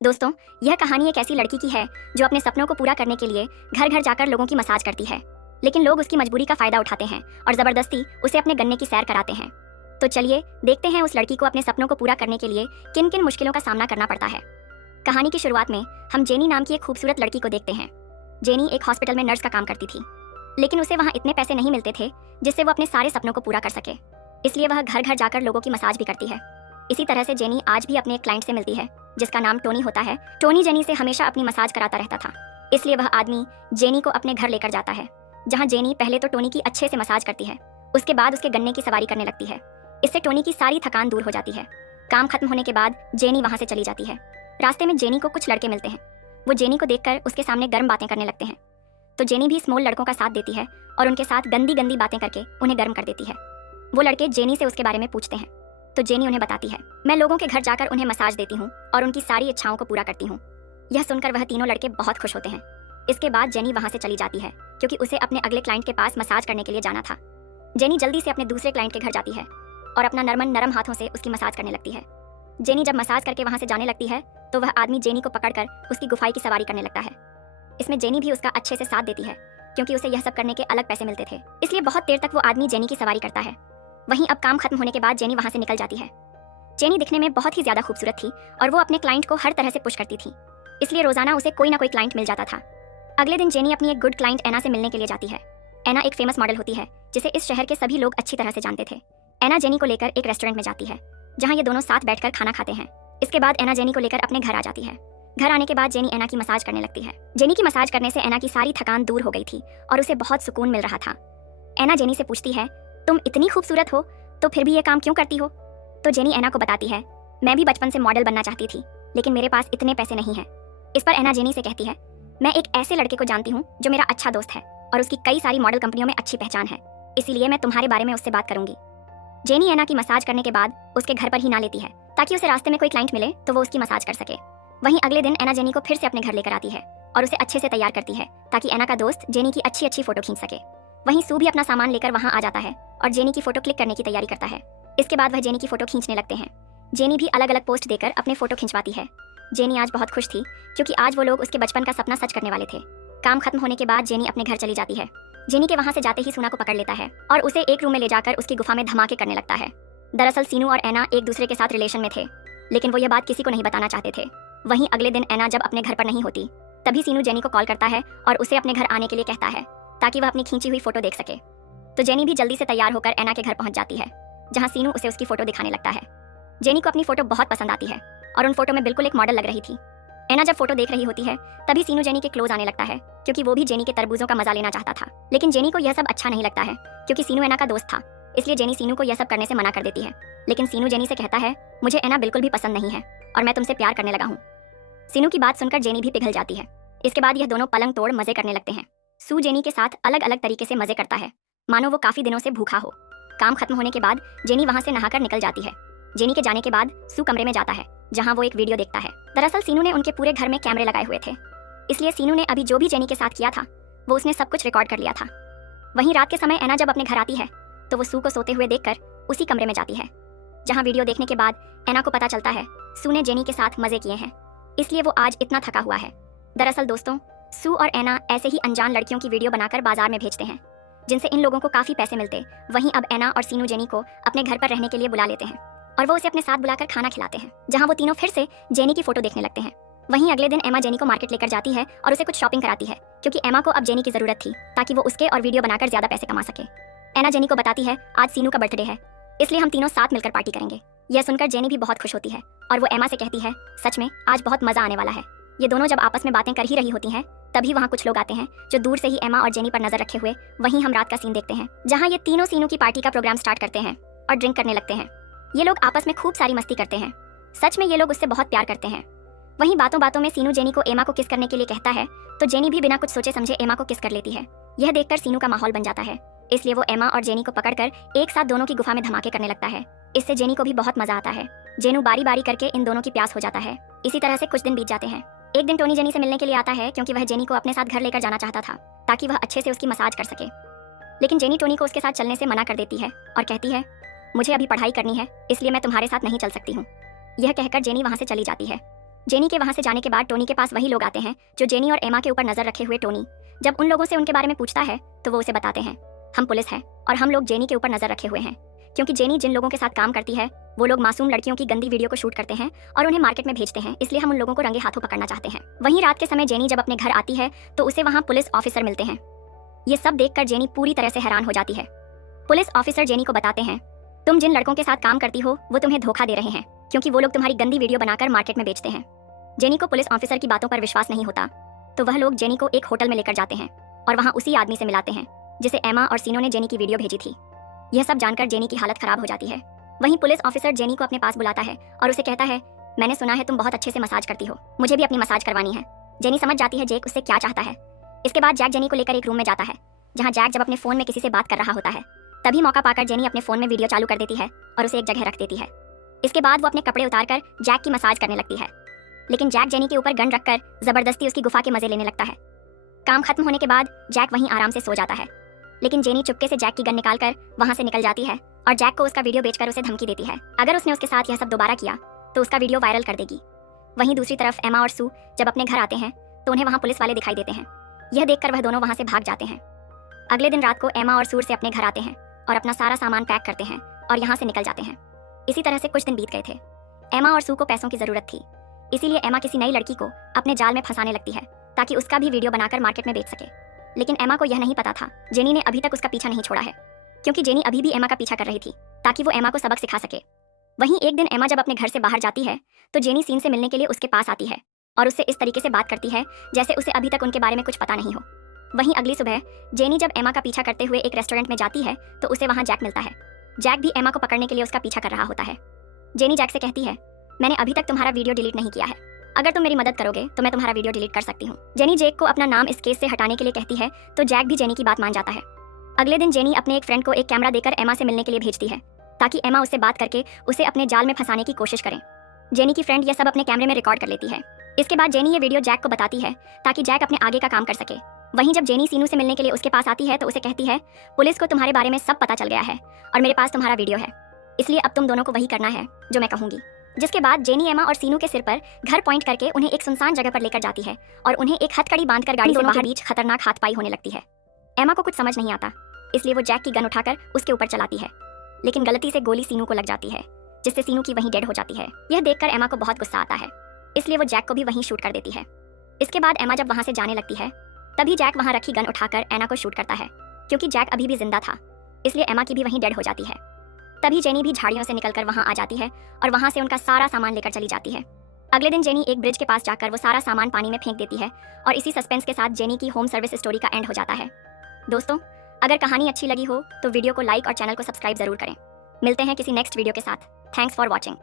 दोस्तों, यह कहानी एक ऐसी लड़की की है जो अपने सपनों को पूरा करने के लिए घर घर जाकर लोगों की मसाज करती है। लेकिन लोग उसकी मजबूरी का फायदा उठाते हैं और जबरदस्ती उसे अपने गन्ने की सैर कराते हैं। तो चलिए देखते हैं उस लड़की को अपने सपनों को पूरा करने के लिए किन किन मुश्किलों का सामना करना पड़ता है। कहानी की शुरुआत में हम जेनी नाम की एक खूबसूरत लड़की को देखते हैं। जेनी एक हॉस्पिटल में नर्स का काम करती थी, लेकिन उसे वहाँ इतने पैसे नहीं मिलते थे जिससे वो अपने सारे सपनों को पूरा कर सके। इसलिए वह घर घर जाकर लोगों की मसाज भी करती है। इसी तरह से जेनी आज भी अपने एक क्लाइंट से मिलती है जिसका नाम टोनी होता है। टोनी जेनी से हमेशा अपनी मसाज कराता रहता था, इसलिए वह आदमी जेनी को अपने घर लेकर जाता है, जहां जेनी पहले तो टोनी की अच्छे से मसाज करती है, उसके बाद उसके गन्ने की सवारी करने लगती है। इससे टोनी की सारी थकान दूर हो जाती है। काम खत्म होने के बाद जेनी वहां से चली जाती है। रास्ते में जेनी को कुछ लड़के मिलते हैं। वो जेनी को देखकर उसके सामने गर्म बातें करने लगते हैं, तो जेनी भी स्मॉल लड़कों का साथ देती है और उनके साथ गंदी गंदी बातें करके उन्हें गर्म कर देती है। वो लड़के जेनी से उसके बारे में पूछते हैं, तो जेनी उन्हें बताती है, मैं लोगों के घर जाकर उन्हें मसाज देती हूँ और उनकी सारी इच्छाओं को पूरा करती हूँ। यह सुनकर वह तीनों लड़के बहुत खुश होते हैं। इसके बाद जेनी वहां से चली जाती है क्योंकि उसे अपने अगले क्लाइंट के पास मसाज करने के लिए जाना था। जेनी जल्दी से अपने दूसरे क्लाइंट के घर जाती है और अपना नरम हाथों से उसकी मसाज करने लगती है। जेनी जब मसाज करके वहां से जाने लगती है तो वह आदमी जेनी को पकड़कर उसकी गुफाई की सवारी करने लगता है। इसमें जेनी भी उसका अच्छे से साथ देती है क्योंकि उसे यह सब करने के अलग पैसे मिलते थे, इसलिए बहुत देर तक वो आदमी जेनी की सवारी करता है। वहीं अब काम खत्म होने के बाद जेनी वहां से निकल जाती है। जेनी दिखने में बहुत ही ज्यादा खूबसूरत थी और वो अपने क्लाइंट को हर तरह से पुश करती थी, इसलिए रोजाना उसे कोई ना कोई क्लाइंट मिल जाता था। अगले दिन जेनी अपनी एक गुड क्लाइंट एना से मिलने के लिए जाती है। एना एक फेमस मॉडल होती है जिसे इस शहर के सभी लोग अच्छी तरह से जानते थे। एना जेनी को लेकर एक रेस्टोरेंट में जाती है जहाँ ये दोनों साथ बैठकर खाना खाते हैं। इसके बाद एना जेनी को लेकर अपने घर आ जाती है। घर आने के बाद जेनी एना की मसाज करने लगती है। जेनी की मसाज करने से एना की सारी थकान दूर हो गई थी और उसे बहुत सुकून मिल रहा था। एना जेनी से पूछती है, तुम इतनी खूबसूरत हो तो फिर भी ये काम क्यों करती हो? तो जेनी एना को बताती है, मैं भी बचपन से मॉडल बनना चाहती थी, लेकिन मेरे पास इतने पैसे नहीं हैं। इस पर एना जेनी से कहती है, मैं एक ऐसे लड़के को जानती हूँ जो मेरा अच्छा दोस्त है और उसकी कई सारी मॉडल कंपनियों में अच्छी पहचान है, इसीलिए मैं तुम्हारे बारे में उससे बात करूंगी। जेनी एना की मसाज करने के बाद उसके घर पर ही ना लेती है ताकि उसे रास्ते में कोई क्लाइंट मिले तो वो उसकी मसाज कर सके। वहीं अगले दिन एना जेनी को फिर से अपने घर लेकर आती है और उसे अच्छे से तैयार करती है ताकि एना का दोस्त जेनी की अच्छी अच्छी फोटो खींच सके। वहीं सू भी अपना सामान लेकर वहां आ जाता है और जेनी की फोटो क्लिक करने की तैयारी करता है। इसके बाद वह जेनी की फोटो खींचने लगते हैं। जेनी भी अलग अलग पोस्ट देकर अपने फोटो खिंचवाती है। जेनी आज बहुत खुश थी क्योंकि आज वो लोग उसके बचपन का सपना सच करने वाले थे। काम खत्म होने के बाद जेनी अपने घर चली जाती है। जेनी के वहां से जाते ही सूना को पकड़ लेता है और उसे एक रूम में ले जाकर उसकी गुफा में धमाके करने लगता है। दरअसल सीनू और एना एक दूसरे के साथ रिलेशन में थे, लेकिन वो यह बात किसी को नहीं बताना चाहते थे। वहीं अगले दिन एना जब अपने घर पर नहीं होती तभी सीनू जेनी को कॉल करता है और उसे अपने घर आने के लिए कहता है ताकि वह अपनी खींची हुई फोटो देख सके। तो जेनी भी जल्दी से तैयार होकर एना के घर पहुंच जाती है जहां सीनू उसे उसकी फोटो दिखाने लगता है। जेनी को अपनी फोटो बहुत पसंद आती है और उन फोटो में बिल्कुल एक मॉडल लग रही थी। एना जब फोटो देख रही होती है तभी सीनू जेनी के क्लोज आने लगता है क्योंकि वो भी जेनी के तरबूजों का मजा लेना चाहता था, लेकिन जेनी को यह सब अच्छा नहीं लगता है क्योंकि सीनू एना का दोस्त था, इसलिए जेनी सीनू को यह सब करने से मना कर देती है। लेकिन सीनू जेनी से कहता है, मुझे एना बिल्कुल भी पसंद नहीं है और मैं तुमसे प्यार करने लगा हूँ। सीनू की बात सुनकर जेनी भी पिघल जाती है। इसके बाद यह दोनों पलंग तोड़ मजे करने लगते हैं। सू जेनी के साथ अलग अलग तरीके से मजे करता है, मानो वो काफी दिनों से भूखा हो। काम खत्म होने के बाद जेनी वहां से नहाकर निकल जाती है। जेनी के जाने के बाद सू कमरे में जाता है जहां वो एक वीडियो देखता है। दरअसल सीनू ने उनके पूरे घर में कैमरे लगाए हुए थे, इसलिए सीनू ने अभी जो भी जेनी के साथ किया था वो उसने सब कुछ रिकॉर्ड कर लिया था। वहीं रात के समय एना जब अपने घर आती है तो वो सू को सोते हुए देखकर उसी कमरे में जाती है जहां वीडियो देखने के बाद एना को पता चलता है सू ने जेनी के साथ मजे किए हैं, इसलिए वो आज इतना थका हुआ है। दरअसल दोस्तों, सू और एना ऐसे ही अनजान लड़कियों की वीडियो बनाकर बाजार में भेजते हैं जिनसे इन लोगों को काफी पैसे मिलते। वहीं अब एना और सीनू जेनी को अपने घर पर रहने के लिए बुला लेते हैं और वो उसे अपने साथ बुलाकर खाना खिलाते हैं, जहां वो तीनों फिर से जेनी की फोटो देखने लगते हैं। वहीं अगले दिन एमा जेनी को मार्केट लेकर जाती है और उसे कुछ शॉपिंग कराती है क्योंकि एमा को अब जेनी की जरूरत थी ताकि वो उसके और वीडियो बनाकर ज्यादा पैसे कमा सके। एना जेनी को बताती है, आज सीनू का बर्थडे है, इसलिए हम तीनों साथ मिलकर पार्टी करेंगे। यह सुनकर जेनी भी बहुत खुश होती है और वो एमा से कहती है, सच में आज बहुत मजा आने वाला है। ये दोनों जब आपस में बातें कर ही रही होती हैं तभी वहाँ कुछ लोग आते हैं जो दूर से ही एमा और जेनी पर नजर रखे हुए। वहीं हम रात का सीन देखते हैं जहाँ ये तीनों सीनू की पार्टी का प्रोग्राम स्टार्ट करते हैं और ड्रिंक करने लगते हैं। ये लोग आपस में खूब सारी मस्ती करते हैं। सच में ये लोग उससे बहुत प्यार करते हैं। वहीं बातों बातों में सीनू जेनी को एमा को किस करने के लिए कहता है तो जेनी भी बिना कुछ सोचे समझे एमा को किस कर लेती है। यह देखकर सीनू का माहौल बन जाता है, इसलिए वो एमा और जेनी को पकड़कर एक साथ दोनों की गुफा में धमाके करने लगता है। इससे जेनी को भी बहुत मजा आता है। जेनू बारी बारी करके इन दोनों की प्यास हो जाता है। इसी तरह से कुछ दिन बीत जाते हैं। एक दिन टोनी जेनी से मिलने के लिए आता है क्योंकि वह जेनी को अपने साथ घर लेकर जाना चाहता था ताकि वह अच्छे से उसकी मसाज कर सके, लेकिन जेनी टोनी को उसके साथ चलने से मना कर देती है और कहती है, मुझे अभी पढ़ाई करनी है, इसलिए मैं तुम्हारे साथ नहीं चल सकती हूँ। यह कहकर जेनी वहां से चली जाती है। जेनी के वहां से जाने के बाद टोनी के पास वही लोग आते हैं जो जेनी और एमा के ऊपर नजर रखे हुए टोनी जब उन लोगों से उनके बारे में पूछता है तो वो उसे बताते हैं, हम पुलिस हैं और हम लोग जेनी के ऊपर नजर रखे हुए हैं, क्योंकि जेनी जिन लोगों के साथ काम करती है वो लोग मासूम लड़कियों की गंदी वीडियो को शूट करते हैं और उन्हें मार्केट में भेजते हैं, इसलिए हम उन लोगों को रंगे हाथों पकड़ना चाहते हैं। वहीं रात के समय जेनी जब अपने घर आती है तो उसे वहाँ पुलिस ऑफिसर मिलते हैं। ये सब देखकर जेनी पूरी तरह से हैरान हो जाती है। पुलिस ऑफिसर जेनी को बताते हैं, तुम जिन लड़कों के साथ काम करती हो वो तुम्हें धोखा दे रहे हैं, क्योंकि वो लोग तुम्हारी गंदी वीडियो बनाकर मार्केट में बेचते हैं। जेनी को पुलिस ऑफिसर की बातों पर विश्वास नहीं होता, तो वह लोग जेनी को एक होटल में लेकर जाते हैं और वहाँ उसी आदमी से मिलाते हैं जिसे एमा और सीनो ने जेनी की वीडियो भेजी थी। यह सब जानकर जेनी की हालत खराब हो जाती है। वहीं पुलिस ऑफिसर जेनी को अपने पास बुलाता है और उसे कहता है, मैंने सुना है तुम बहुत अच्छे से मसाज करती हो, मुझे भी अपनी मसाज करवानी है। जेनी समझ जाती है जैक उससे क्या चाहता है। इसके बाद जैक जेनी को लेकर एक रूम में जाता है जहाँ जैक जब अपने फोन में किसी से बात कर रहा होता है तभी मौका पाकर जेनी अपने फोन में वीडियो चालू कर देती है और उसे एक जगह रख देती है। इसके बाद वो अपने कपड़े उतारकर जैक की मसाज करने लगती है, लेकिन जैक जेनी के ऊपर गन रखकर जबरदस्ती उसकी गुफा के मजे लेने लगता है। काम खत्म होने के बाद जैक वहीं आराम से सो जाता है, लेकिन जेनी चुपके से जैक की गन निकालकर वहां से निकल जाती है और जैक को उसका वीडियो बेचकर उसे धमकी देती है, अगर उसने उसके साथ यह सब दोबारा किया तो उसका वीडियो वायरल कर देगी। वहीं दूसरी तरफ एमा और सू जब अपने घर आते हैं तो उन्हें वहां पुलिस वाले दिखाई देते हैं। यह देखकर वह दोनों वहां से भाग जाते हैं। अगले दिन रात को एमा और सूर से अपने घर आते हैं और अपना सारा सामान पैक करते हैं और यहाँ से निकल जाते हैं। इसी तरह से कुछ दिन बीत गए थे। एमा और सू को पैसों की जरूरत थी, इसीलिए एमा किसी नई लड़की को अपने जाल में फंसाने लगती है ताकि उसका भी वीडियो बनाकर मार्केट में बेच सके। लेकिन एमा को यह नहीं पता था जेनी ने अभी तक उसका पीछा नहीं छोड़ा है, क्योंकि जेनी अभी भी एमा का पीछा कर रही थी ताकि वो एमा को सबक सिखा सके। वहीं एक दिन एमा जब अपने घर से बाहर जाती है तो जेनी सीन से मिलने के लिए उसके पास आती है और उससे इस तरीके से बात करती है जैसे उसे अभी तक उनके बारे में कुछ पता नहीं हो। वहीं अगली सुबह जेनी जब एमा का पीछा करते हुए एक रेस्टोरेंट में जाती है तो उसे वहां जैक मिलता है। जैक भी एमा को पकड़ने के लिए उसका पीछा कर रहा होता है। जेनी जैक से कहती है, मैंने अभी तक तुम्हारा वीडियो डिलीट नहीं किया है, अगर तुम मेरी मदद करोगे तो मैं तुम्हारा वीडियो डिलीट कर सकती हूँ। जेनी जैक को अपना नाम इस केस से हटाने के लिए कहती है तो जैक भी जेनी की बात मान जाता है। अगले दिन जेनी अपने एक फ्रेंड को एक कैमरा देकर एमा से मिलने के लिए भेजती है ताकि एमा उससे बात करके उसे अपने जाल में फंसाने की कोशिश करे। जेनी की फ्रेंड यह सब अपने कैमरे में रिकॉर्ड कर लेती है। इसके बाद जेनी ये वीडियो जैक को बताती है ताकि जैक अपने आगे का काम कर सके। वहीं जब जेनी सीनू से मिलने के लिए उसके पास आती है तो उसे कहती है, पुलिस को तुम्हारे बारे में सब पता चल गया है और मेरे पास तुम्हारा वीडियो है, इसलिए अब तुम दोनों को वही करना है जो मैं कहूंगी। जिसके बाद जेनी एमा और सीनू के सिर पर घर पॉइंट करके उन्हें एक सुनसान जगह पर लेकर जाती है और उन्हें एक हथकड़ी बांधकर गाड़ी से बाहर बीच खतरनाक हाथपाई होने लगती है। एमा को कुछ समझ नहीं आता, इसलिए वो जैक की गन उठाकर उसके ऊपर चलाती है, लेकिन गलती से गोली सीनू को लग जाती है जिससे सीनू की वहीं डेड हो जाती है। यह देखकर एमा को बहुत गुस्सा आता है, इसलिए वो जैक को भी वहीं शूट कर देती है। इसके बाद एमा जब वहां से जाने लगती है तभी जैक वहां रखी गन उठाकर एना को शूट करता है, क्योंकि जैक अभी भी जिंदा था, इसलिए एमा की भी वहीं डेड हो जाती है। तभी जेनी भी झाड़ियों से निकलकर वहां आ जाती है और वहां से उनका सारा सामान लेकर चली जाती है। अगले दिन जेनी एक ब्रिज के पास जाकर वो सारा सामान पानी में फेंक देती है और इसी सस्पेंस के साथ जेनी की होम सर्विस स्टोरी का एंड हो जाता है। दोस्तों, अगर कहानी अच्छी लगी हो तो वीडियो को लाइक और चैनल को सब्सक्राइब जरूर करें। मिलते हैं किसी नेक्स्ट वीडियो के साथ। Thanks for watching.